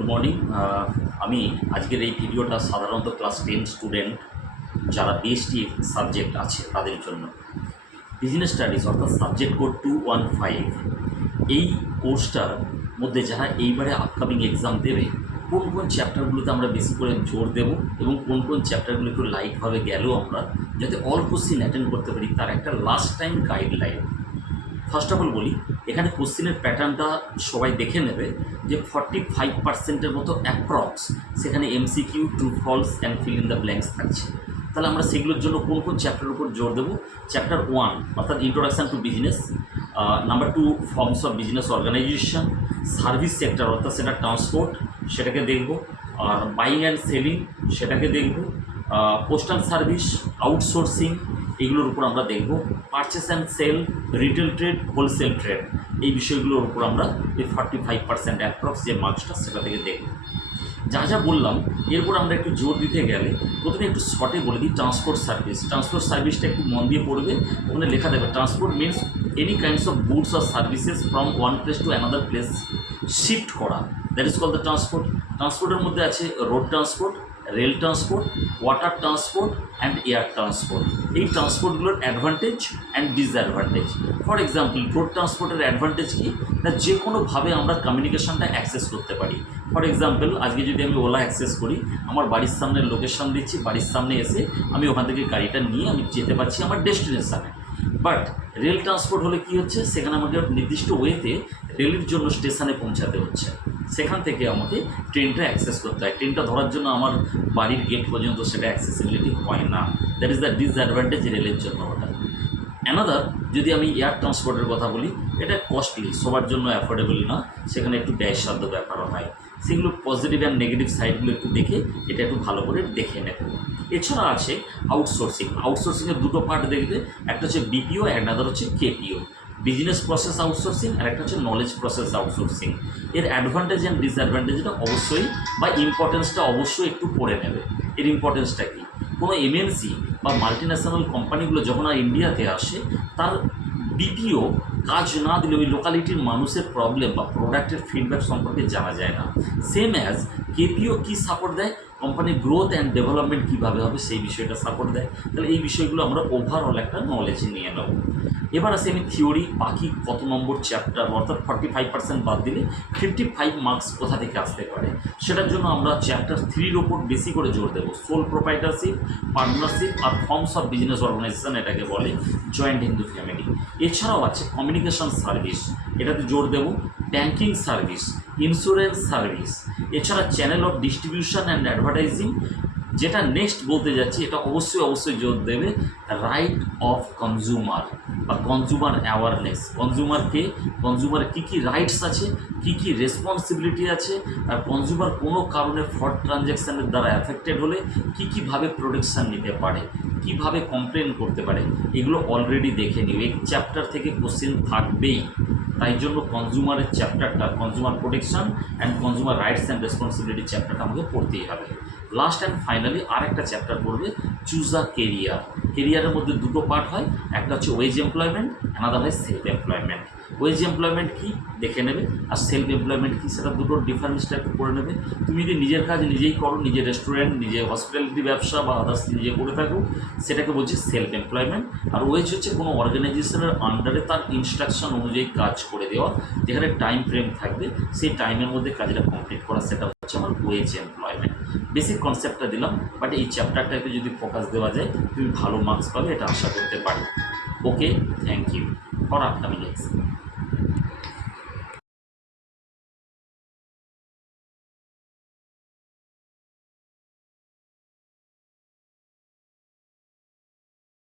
Good morning. আমি আজকের এই ভিডিওটা সাধারণত ক্লাস 10 স্টুডেন্ট যারা বিএসটি সাবজেক্ট আছে তাদের জন্য। বিজনেস স্টাডিজ অর্থাৎ সাবজেক্ট কোড 215 এই কোর্সটার মধ্যে যারা এইবারে আপকামিং এক্সাম দেবে কোন কোন চ্যাপ্টারগুলোতে আমরা বেশি করে জোর দেব এবং কোন কোন চ্যাপ্টারগুলো একটু লাইটভাবে গেলেও আমরা যাতে অল কোশ্চিন অ্যাটেন্ড করতে পারি তার একটা last time guideline. First of all বলি, এখানে কোশ্চিনের প্যাটার্নটা সবাই দেখে নেবে যে 45% মতো অ্যাপ্রক্স সেখানে MCQ, true false and fill in the blanks থাকছে। তাহলে আমরা সেগুলোর জন্য কোন কোন চ্যাপ্টারের উপর জোর দেবো? চ্যাপ্টার 1 অর্থাৎ introduction to business, number 2 forms of business organisation, service sector অর্থাৎ সেটা ট্রান্সপোর্ট সেটাকে দেখব, আর বাইং অ্যান্ড সেলিং সেটাকে দেখব, পোস্টাল সার্ভিস, আউটসোর্সিং এগুলোর উপর আমরা দেখব, purchase and sale, retail trade, wholesale trade এই বিষয়গুলোর উপর আমরা এই 45% অ্যাপ্রক্স যে মার্কসটা সেটা থেকে দেখব। যা যা বললাম এরপর আমরা একটু জোর দিতে গেলে প্রথমে একটু শর্টে বলে দিই ট্রান্সপোর্ট সার্ভিস। ট্রান্সপোর্ট সার্ভিসটা একটু মন দিয়ে পড়বে, ওখানে লেখা থাকবে transport means any kinds of goods or services from one place to another place shift করা, that is call the transport. ট্রান্সপোর্টের মধ্যে আছে road transport, rail transport, water transport and air transport. এই ট্রান্সপোর্টগুলোর advantage and disadvantage. For example road ট্রান্সপোর্টের advantage কি না, যে কোনোভাবে আমরা কমিউনিকেশনটা অ্যাক্সেস করতে পারি। ফর এক্সাম্পল আজকে যদি আমি ওলা অ্যাক্সেস করি, আমার বাড়ির সামনে লোকেশন দিচ্ছি, বাড়ির সামনে এসে আমি ওখান থেকে গাড়িটা নিয়ে আমি যেতে পারছি আমার ডেস্টিনেশানে। বাট রেল ট্রান্সপোর্ট হলে কি হচ্ছে, সেখানে আমাকে নির্দিষ্ট ওয়েতে রেলের জন্য স্টেশনে পৌঁছাতে হচ্ছে, সেখান থেকে আমাকে ট্রেনটা অ্যাক্সেস করতে হয়। ট্রেনটা ধরার জন্য আমার বাড়ির গেট পর্যন্ত সেটা অ্যাক্সেসিবিলিটি হয় না, দ্যাট ইজ দ্য ডিসঅ্যাডভান্টেজ রেলের জন্য ওটা। অ্যানাদার যদি আমি এয়ার ট্রান্সপোর্টের কথা বলি, এটা কস্টলি, সবার জন্য অ্যাফোর্ডেবল না, সেখানে একটু ব্যয়সাধ্য ব্যাপারও হয়। সেগুলো পজিটিভ অ্যান্ড নেগেটিভ সাইডগুলো একটু দেখে এটা একটু ভালো করে দেখে নেব। এছাড়া আছে আউটসোর্সিং। আউটসোর্সিংয়ের দুটো পার্ট দেখবে, একটা হচ্ছে বিপিও, অ্যানাদার হচ্ছে কেপিও। বিজনেস প্রসেস আউটসোর্সিং আর একটা হচ্ছে নলেজ প্রসেস আউটসোর্সিং। এর অ্যাডভান্টেজ অ্যান্ড ডিসঅ্যাডভান্টেজটা অবশ্যই বা ইম্পর্টেন্সটা অবশ্যই একটু পড়ে নেবে। এর ইম্পর্টেন্সটা কী, কোনো এমএনসি বা মাল্টিন্যাশনাল কোম্পানিগুলো যখন আর ইন্ডিয়াতে আসে, তার বিপিও কাজ না দিলে ওই লোকালিটির মানুষের প্রবলেম বা প্রোডাক্টের ফিডব্যাক সম্পর্কে জানা যায় না। সেম অ্যাজ কেপিও কী সাপোর্ট দেয়, কোম্পানির গ্রোথ অ্যান্ড ডেভেলপমেন্ট কীভাবে হবে সেই বিষয়টা সাপোর্ট দেয়। তাহলে এই বিষয়গুলো আমরা ওভারঅল একটা নলেজ নিয়ে নেব। এবার আসে আমি থিওরি, বাকি কত নম্বর চ্যাপ্টার অর্থাৎ 45% বাদ দিলে 55 মার্কস কোথা থেকে আসতে পারে, সেটার জন্য আমরা চ্যাপ্টার 3-র ওপর বেশি করে জোর দেবো। সোল প্রোপ্রাইটারশিপ, পার্টনারশিপ আর ফর্মস অফ বিজনেস অর্গানাইজেশন, এটাকে বলে জয়েন্ট হিন্দু ফ্যামিলি। এছাড়াও আছে কমিউনিকেশন সার্ভিস, এটাতে জোর দেব, ব্যাঙ্কিং সার্ভিস, ইন্স্যুরেন্স সার্ভিস, এছাড়া channel of distribution and advertising. যেটা নেক্সট বলতে যাচ্ছি এটা অবশ্যই জোর দেবে রাইট অফ কনজিউমার বা কনজিউমার অ্যাওয়ারনেস। কনজিউমার কী কী রাইটস আছে, কী কী রেসপন্সিবিলিটি আছে, আর কনজিউমার কোনো কারণে ফ্রড ট্রানজ্যাকশানের দ্বারা অ্যাফেক্টেড হলে কীভাবে প্রোটেকশান নিতে পারে, কীভাবে কমপ্লেন করতে পারে, এগুলো অলরেডি দেখে নিও। এই চ্যাপ্টার থেকে কোশ্চেন থাকবেই, তাই জন্য কনজিউমারের চ্যাপ্টারটা, consumer protection and consumer rights and responsibility চ্যাপ্টারটা আমাকে পড়তেই হবে। লাস্ট অ্যান্ড ফাইনালি আর একটা চ্যাপ্টার পড়বে চুজ আ কেরিয়ার। কেরিয়ারের মধ্যে দুটো পার্ট হয়, একটা হচ্ছে ওয়েজ এমপ্লয়মেন্ট, অ্যানাদার হয় সেলফ এমপ্লয়মেন্ট। ওয়েজ এমপ্লয়মেন্ট কী দেখে নেবে, আর সেলফ এমপ্লয়মেন্ট কী সেটা দুটোর ডিফারেন্সটা একটু করে নেবে। তুমি যদি নিজের কাজ নিজেই করো, নিজের রেস্টুরেন্ট, নিজের হসপিটালিটি ব্যবসা বা আদার্স নিজে করে থাকো, সেটাকে বলছি সেলফ এমপ্লয়মেন্ট। আর ওয়েজ হচ্ছে কোনো অর্গানাইজেশনের আন্ডারে তার ইনস্ট্রাকশন অনুযায়ী কাজ করে দেওয়া, যেখানে টাইম ফ্রেম থাকবে, সেই টাইমের মধ্যে কাজটা কমপ্লিট করা, সেটা হচ্ছে আমার ওয়েজ এমপ্লয়মেন্ট। বেসিক কনসেপ্টটা দিলাম, বাট এই চ্যাপ্টারটাকে যদি ফোকাস দেওয়া যায় তুমি ভালো মার্কস পাবে, এটা আশা করতে পারি। Okay, thank you for upcoming exam.